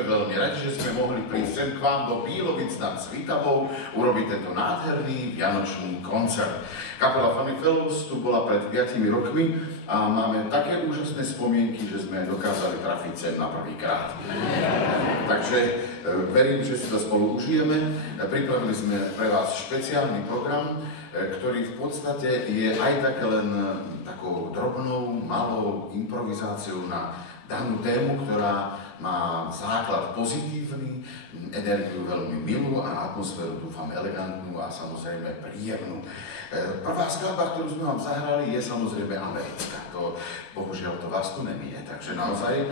sme veľmi radi, že sme mohli prísť sem k vám do Bílovic nad Svitavou, urobiť tento nádherný vianočný koncert. Kapela Funny Fellows tu bola pred 5 rokmi a máme také úžasné spomienky, že sme dokázali trafiť sem na prvýkrát. Takže verím, že si to spolu užijeme. Pripravili sme pre vás špeciálny program, ktorý v podstate je aj také len takou drobnou, malou improvizáciou na danú tému, ktorá má základ pozitívny, energiu veľmi milú a atmosféru dúfam elegantnú a samozrejme príjemnú. Prvá skladba, ktorú sme vám zahrali, je samozrejme americká. To bohužiaľ to vás tu nemie, takže naozaj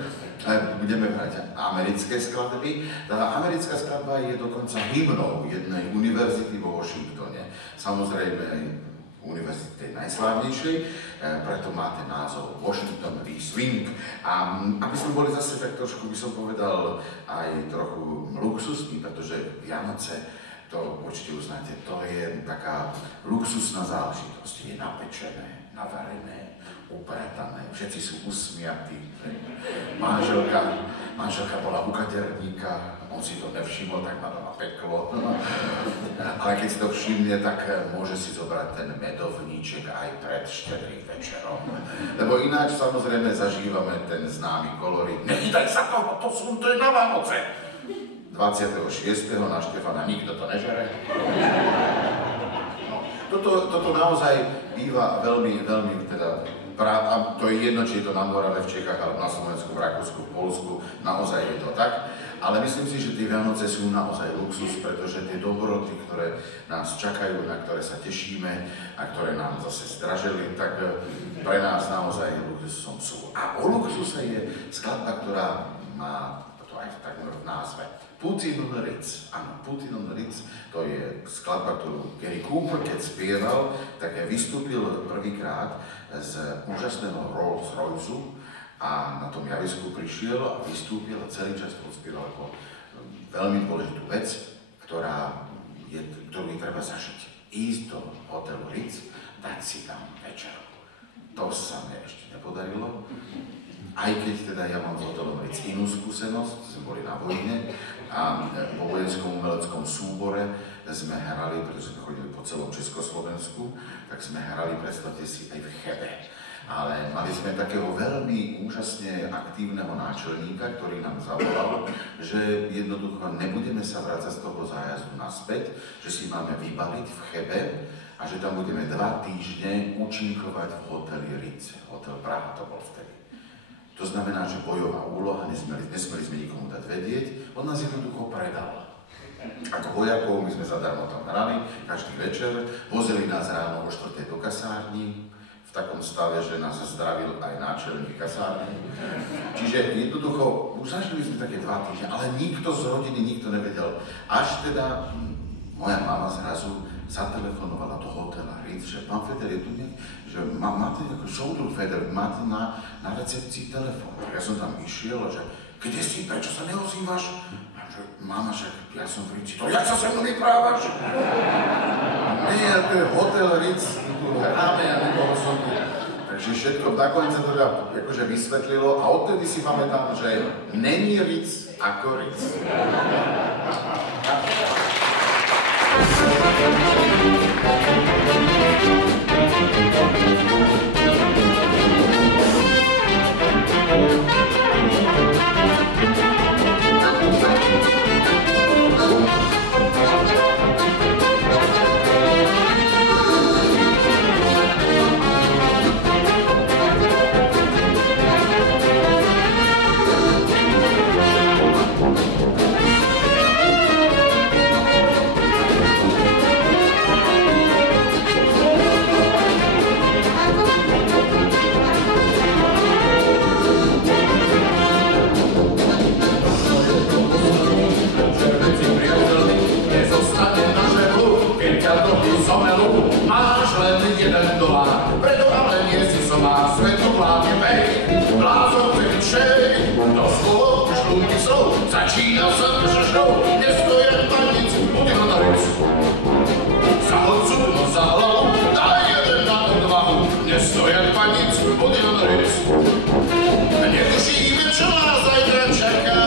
budeme hrať americké skladby. Tá americká skladba je dokonca hymnou jednej univerzity vo Washingtone. Samozrejme univerzity najslávnejšej, preto má ten názov Washington D. Swing. A aby sme boli zase tak trošku, by som povedal, aj trochu luxusní, pretože Vianoce, to určite uznáte, to je taká luxusná záležitosť. Je napečené, navarené, upratané, všetci sú usmiatí. Manželka bola u kaderníka, on si to nevšimol, tak ma to napeklo. Ale keď si to všimne, tak môže si zobrať ten medovníček aj pred štedrým večerom. Lebo ináč samozrejme zažívame ten známy kolorit. Nechytaj sa toho, to je na Vánoce. 26. na Štefana nikto to nežere. Toto naozaj býva veľmi, teda a to je jedno, či je to na Morave, v Čechách, alebo na Slovensku, v Rakúsku, v Poľsku, naozaj je to tak. Ale myslím si, že tie Vianoce sú naozaj luxus, pretože tie dobroty, ktoré nás čakajú, na ktoré sa tešíme a ktoré nám zase zdražili, tak pre nás naozaj luxusom sú. A o luxuse je skladba, ktorá má to aj takmer v názve. Putin on the Ritz. Áno, Putin on the Ritz, to je skladba, ktorú Gary Cooper, keď spieval, tak vystúpil prvýkrát z úžasného Rolls Royceu a na tom javisku prišiel a vystúpil a celý čas to odspieval ako veľmi dôležitú vec, ktorú je treba zažiť. Ísť do hotelu Ritz, dať si tam večeru. To sa mi ešte nepodarilo. Aj keď teda ja mám z hotelom Ritz inú skúsenosť, sme boli na vojne a po vojenskom umeleckom súbore sme hrali, pretože sme chodili po celom Československu, tak sme hrali, predstavte si, aj v Chebe. Ale mali sme takého veľmi úžasne aktívneho náčelníka, ktorý nám zavolal, že jednoducho nebudeme sa vrácať z toho zájazdu naspäť, že si máme vybaviť v Chebe a že tam budeme 2 týždne účinkovať v hoteli Ritz. Hotel Praha to bol vtedy. To znamená, že bojová úloha, nesmeli sme nikomu dať vedieť, on nás jednoducho predal. Ako vojakov, my sme zadarmo tam hrali, každý večer, vozili nás ráno o 4. do kasárni, v takom stave, že nás zdravil aj náčelník kasárny. Čiže jednoducho, už zažili sme také 2 týždne, ale nikto z rodiny, nikto nevedel. Až teda moja mama zrazu zatelefonovala do hotela Ritz, že pán Feder je tu že máte ako shoulder Feder, máte na recepcii telefón. Tak ja som tam išiel a že kde si, prečo sa neozývaš? A že mama, že ja som v Ritzi, to jak sa se mnou vyprávaš? Nie, to je hotel Ritz, tu hráme a nebolo som tu. Takže všetko nakoniec sa to akože vysvetlilo a odtedy si pamätám, že není Ritz ako Ritz. Začínal jsem přešnou, nestojen panic, Putin na Ritz. Za odsud, za hlavu, daj jeden na odvahu, nestojen panic, Putin na Ritz. Netušíme, čo nás zajtra čaká,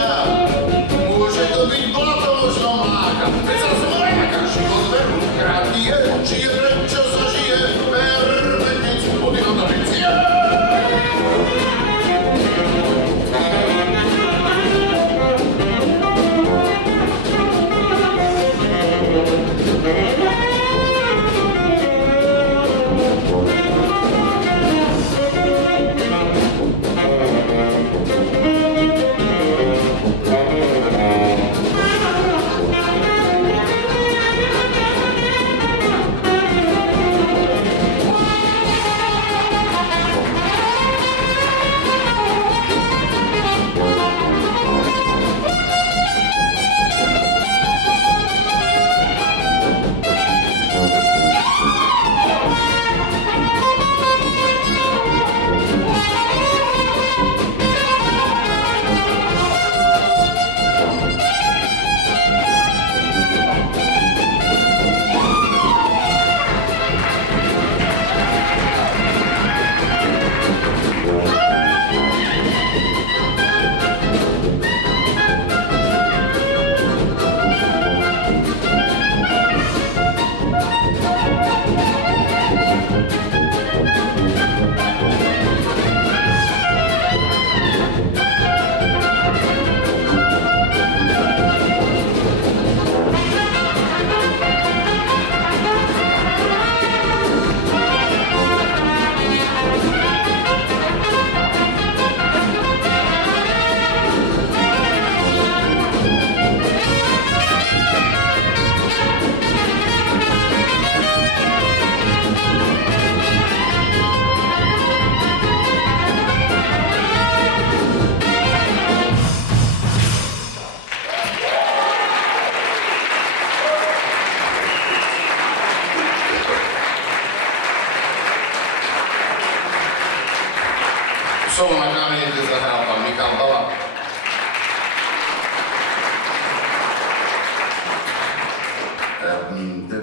Solo na kamienke zahral pán Michal Hala.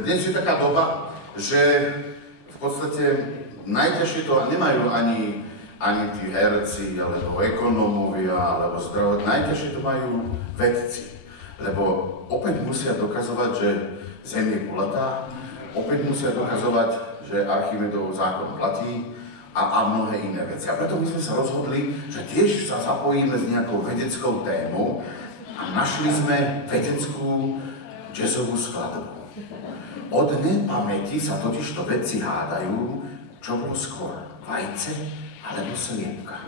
Dnes je taká doba, že v podstate najťažšie to nemajú ani tí herci, alebo ekonómovia, alebo zdravotníci. Najťažšie to majú vedci. Lebo opäť musia dokazovať, že Zem je gulatá, opäť musia dokazovať, že Archimedov zákon platí a mnohé iné veci. A preto my sme sa rozhodli, že tiež sa zapojíme s nejakou vedeckou témou a našli sme vedeckú jazzovú skladbu. Od nepamäti sa totižto vedci hádajú, čo bolo skôr, vajce alebo sliepka.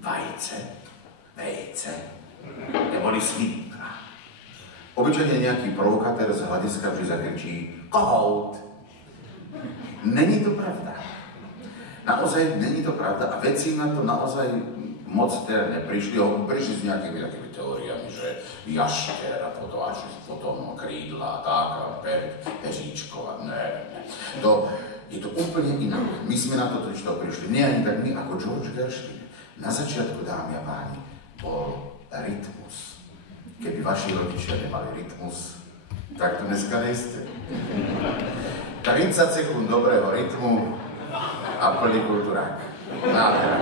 Vejce, neboli sliepka. Obyčajne nejaký provokatér z hľadiska vždy zakričí kohout. Není to pravda. Naozaj není to pravda a vedci na to naozaj moc teda neprišli. Prišli s nejakými takými teóriami, že jašter a potom krídla a tak a peříčko a ne. Je to úplne inak. My sme na to totižto prišli. Nie ani tak my ako George Gershwin. Na začiatku, dámy a páni, bol rytmus. Keby vaši rodičia nemali rytmus, tak to dneska nejste. 30 sekúnd dobrého rytmu a plný kultúrák. Nádhera.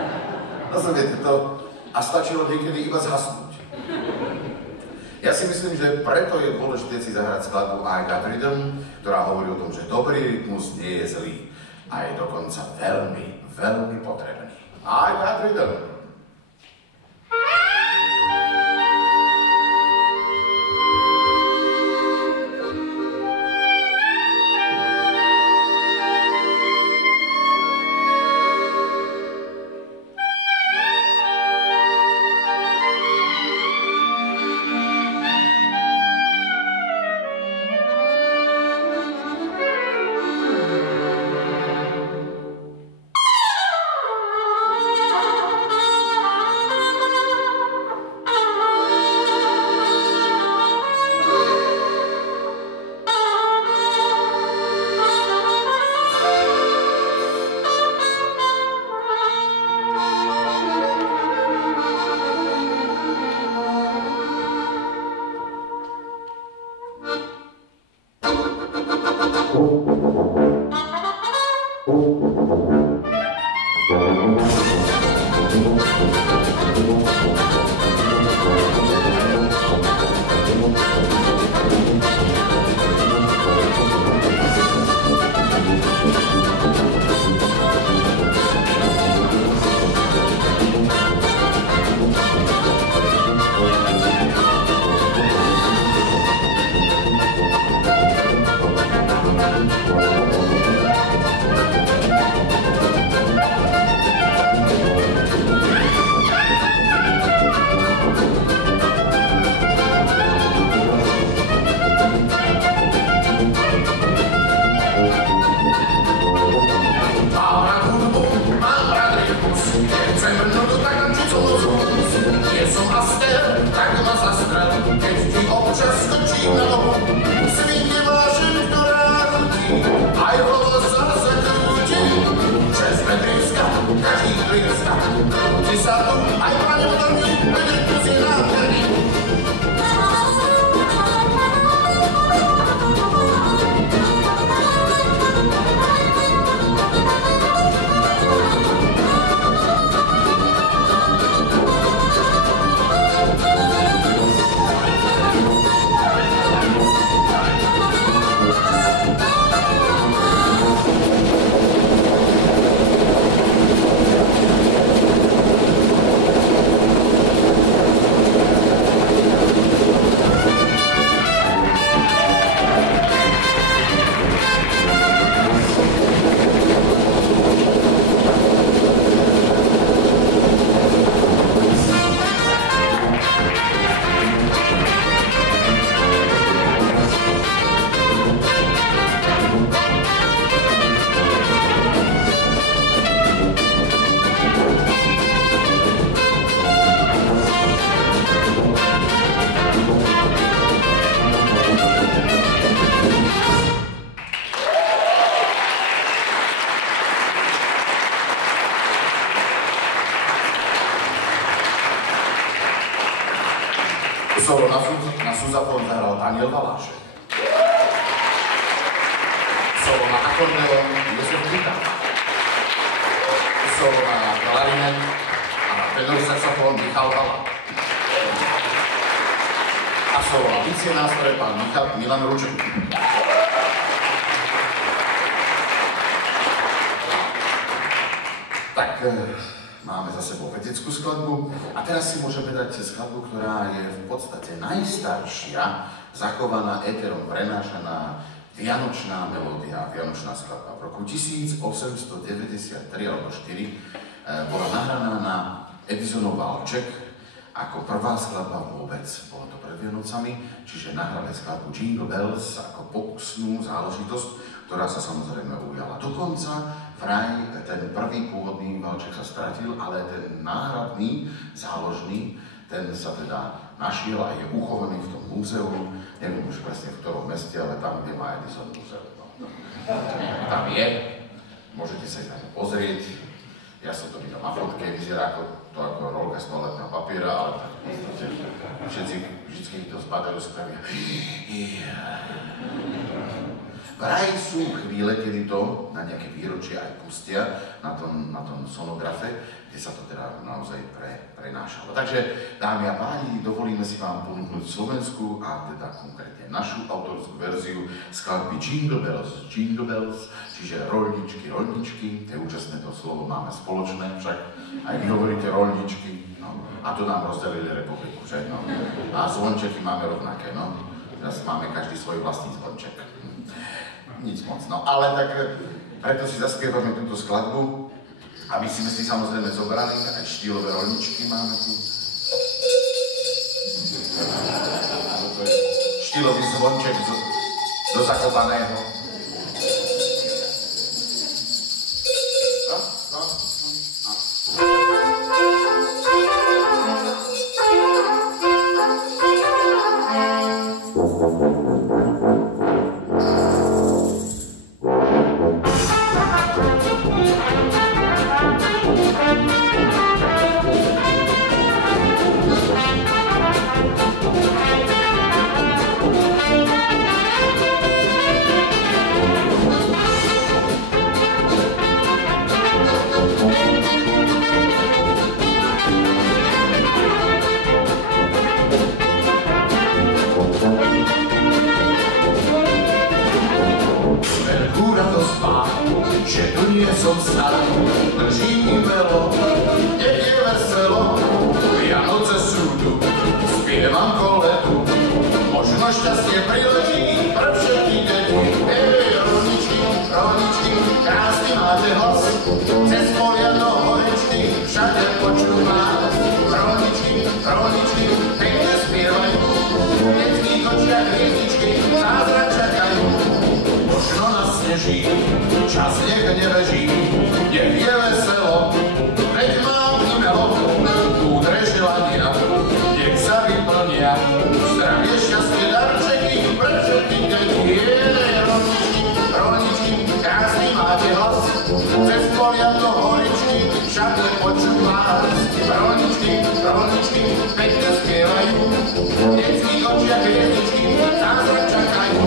Rozumiete to? A stačilo niekedy iba zhasnúť. Ja si myslím, že preto je dôležité si zahrať skladbu I Got Rhythm, ktorá hovorí o tom, že dobrý rytmus nie je zlý a je dokonca veľmi, veľmi potrebný. I Got Rhythm. Solo na suzafón zahral Daniel Valášek. Solo na akordeón Josef Vita. Solo na klarinet a na tenor-saxofón Michal Vala. A solo na bicie nástroje pán Milan Ruček. Tak máme za sebou vedeckú skladbu a teraz si môžeme dať skladbu, ktorá je v podstate najstaršia, zachovaná éterom prenášaná vianočná melódia, vianočná skladba. V roku 1893 alebo 4 bola nahraná na Edisonov valček ako prvá skladba vôbec. Bolo to pred Vianocami, čiže nahrali skladbu Jingle Bells ako pokusnú záležitosť, ktorá sa samozrejme ujala. Dokonca vraj ten prvý pôvodný valček sa stratil, ale ten náhradný, záložný, ten sa teda našiel a je uchovaný v tom múzeu. Neviem už presne v ktorom meste, ale tam, kde má Edison múzeum. No. Tam je, môžete sa tam pozrieť. Ja som to videl na fotke, vyzerá ako rolka z toaletného papiera, ale tak všetci to zbadajú, spravia. Vraj sú chvíle, kedy to na nejaké výročie aj pustia na tom sonografe, kde sa to teda naozaj prenášalo. Takže, dámy a páni, dovolíme si vám ponúknuť slovenskú a teda konkrétne našu autorskú verziu skladby Jingle Bells, čiže roľničky, roľničky. To je účastné to slovo, máme spoločné, však aj vy hovoríte roľničky, no. A to nám rozdelili republiku, že? No. A zvončeky máme rovnaké, no. Teraz máme každý svoj vlastný zvonček. Nic moc, no ale tak preto si zaspievame túto skladbu, aby sme si samozrejme zobrali, aj štýlové roľničky máme tu. To je štýlový zvonček do zakopaného. Som starý, drží mi velo, nech je veselo, Vianoce sú tu, spievam koledu, možno šťastie priletí pre všetky deti. Rolničky, rolničky, krásny máte hlas, cez polia do horičky, všade počuť vás. Rolničky, rolničky, pekne spievajú, v detských očiach hviezdičky, zázrak čakajú. Možno nasneží, čas nech nebeží, nech je veselo, veď mám imelo, múdre želania, nech sa vyplnia, zdravie, šťastie, darčeky, pre všetky deti. Rolničky, rolničky, krásny máte hlas, cez polia do horičky, všade počuť vás. Rolničky, rolničky, pekne spievajú, v detských očiach hviezdičky, zázrak čakajú.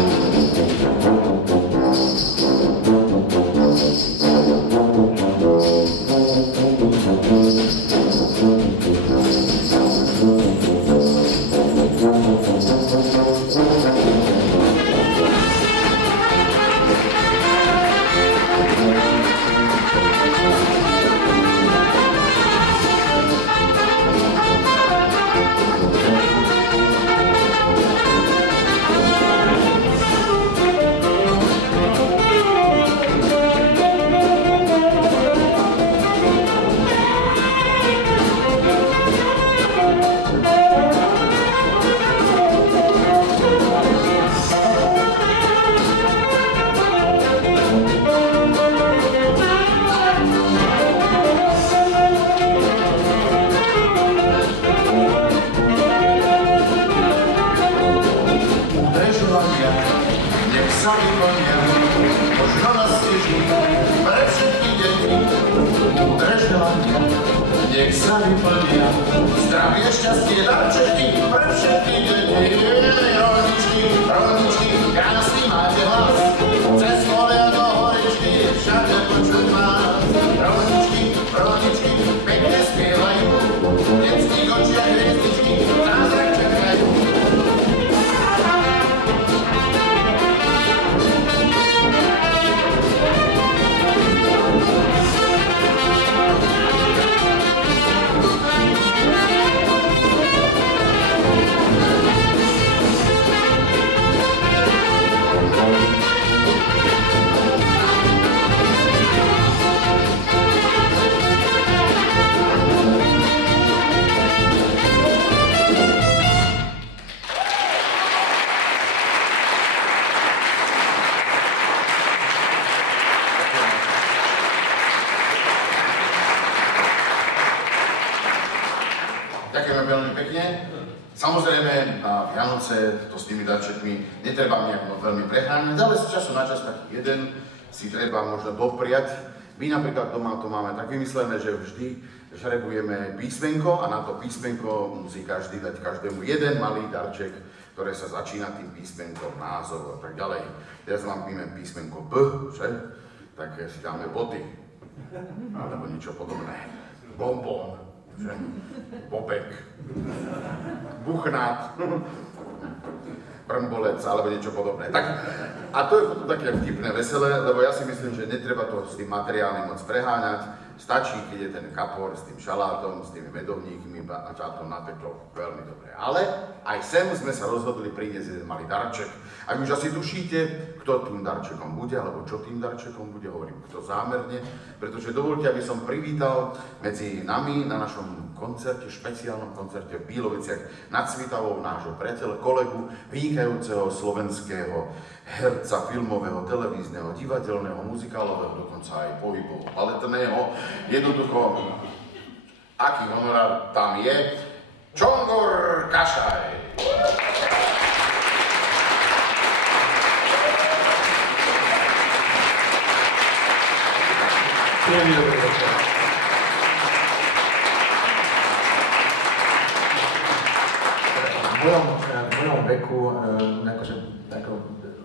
Možno nasneží pre všetky deti, múdre želania, nech sa vyplnia. Zdravie, šťastie, darčeky, pre všetky deti. Rolničky, rolničky, krásny máte hlas. Cez polia do horičky, všade počuť vás. Rolničky, rolničky, pekne spievajú. V detských očiach hviezdičky, zázrak čakajú. Ďakujeme veľmi pekne. Samozrejme, na Vianoce to s tými darčekmi netreba nejak veľmi preháňať, ale z času na čas taký jeden si treba možno dopriať. My napríklad doma to máme tak vymyslené, že vždy žrebujeme písmenko a na to písmenko musí každý dať každému jeden malý darček, ktoré sa začína tým písmenkom, názov a tak ďalej. Teraz vám píme písmenko B, že? Tak si dáme boty, alebo niečo podobné. Bonbon. Že? Bobek, buchnát, brmbolec alebo niečo podobné. Tak, a to je potom také vtipné, veselé, lebo ja si myslím, že netreba to s tým materiálnym moc preháňať. Stačí, keď je ten kapor s tým šalátom, s tými medovníkmi a to napeklo veľmi dobre. Ale aj sem sme sa rozhodli priniesť jeden malý darček. A už asi tušíte, kto tým darčekom bude, alebo čo tým darčekom bude, hovorím kto zámerne, pretože dovolte, aby som privítal medzi nami na našom koncerte, špeciálnom koncerte v Bíloviciach nad Svitavou nášho priateľa, kolegu, vynikajúceho slovenského herca, filmového, televízneho, divadelného, muzikálového, dokonca aj pohybovo, baletného. Jednoducho, aký honorár tam je? Čongor Kašaj. Príjemný dobrý večer. V mojom veku akože,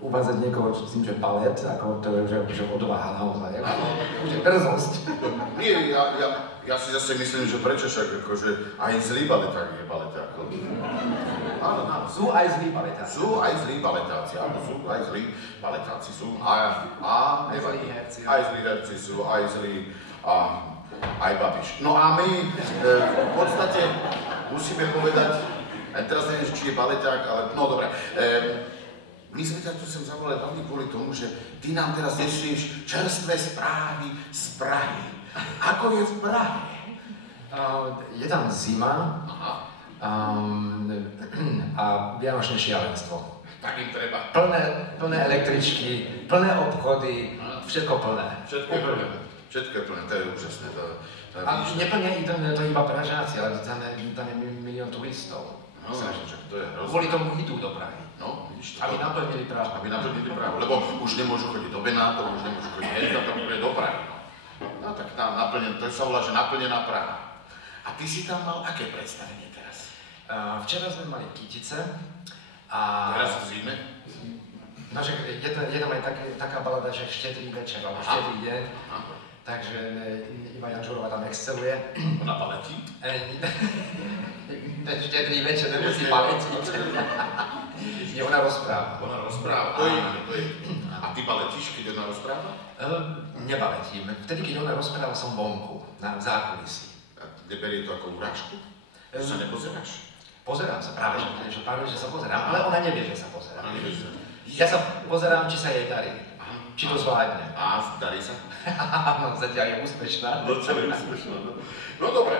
uvádzať niekoho s tým, že balet, ako to je že odvaha naozaj, už je drzosť. Nie, ja si zase myslím, že prečo však, akože aj zlý baleták je baleták. Áno, sú aj zlí baletáci. Sú aj zlí baletáci, áno, sú aj zlí baletáci, sú aj zlí herci. Aj zlí herci sú, aj zlí, aj Babiš. No a my v podstate musíme povedať, teraz neviem, či je baleták, ale no dobre. My sme ťa tu sem zavolali hlavne kvôli tomu, že ty nám teraz nesieš čerstvé správy z Prahy. Ako je v Prahe? Je tam zima a vianočné šialenstvo. Tak im treba. Plné električky, plné obchody, všetko plné. Všetko je plné. Všetko je plné, to je úžasné. A neplne to iba Pražáci, ale tam je milión turistov. No, to je hrozné. Kvôli tomu idú do Prahy. No, vidíš, aby naplnili Prahu. Aby naplnili Prahu, lebo už nemôžu chodiť do Benátov, už nemôžu chodiť hneď, to bude do Prahy. No tak tam naplnená, to sa volá, že naplnená Praha. A ty si tam mal aké predstavenie teraz? Včera sme mali Kytice a... Teraz v zime? No, že je tam aj taká balada, že štedrý večer, alebo štedrý deň. Takže Iva Janžurová tam exceluje. Ona baletí? Ten štedrý večer nemusí baletiť. Ona rozpráva. Ona rozpráva, to je. A ty baletíš, keď ona rozpráva? Nebaletím. Vtedy, keď ona rozpráva, som vonku, na zákulisí. A neberie to ako urážku? Že sa nepozeráš? Pozerám sa, práve že sa pozerám, ale ona nevie, že sa pozerám. Ona nevie, že... Ja sa pozerám, či sa jej darí. Či to zvládne. A darí sa? No, zatiaľ je úspešná. No dobre,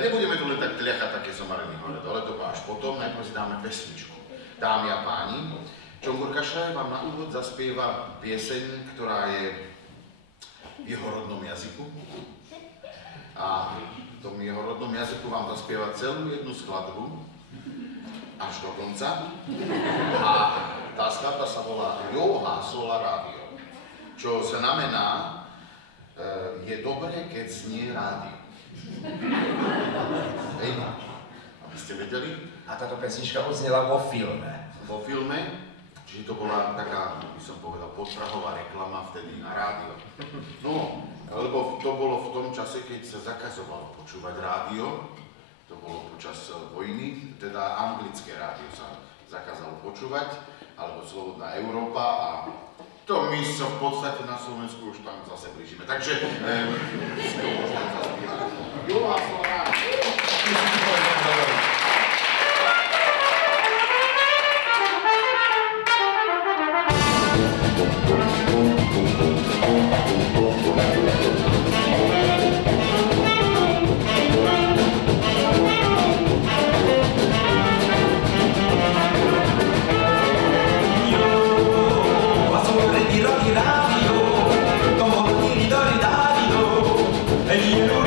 nebudeme tu len tak tliachať také somariny hore dole, to až potom, najprv si dáme pesničku. Dámy a páni, Čongor Kašaj vám na úvod zaspieva pieseň, ktorá je v jeho rodnom jazyku. A v tom jeho rodnom jazyku vám zaspieva celú jednu skladbu, až do konca. A tá skladba sa volá Joha Sola Radio, čo znamená, je dobré, keď znie rádio. Hej, aby ste vedeli. A táto pesnička odznela vo filme. Vo filme, čiže to bola taká, by som povedal, podprahová reklama vtedy na rádio. No, lebo to bolo v tom čase, keď sa zakazovalo počúvať rádio, to bolo počas vojny, teda anglické rádio sa zakázalo počúvať, alebo Slobodná Európa a to my sa v podstate na Slovensku už tam zase blížime. Takže si to môžeme zaspívať. Júla Slova! Radio, como ti ridori Davido, e io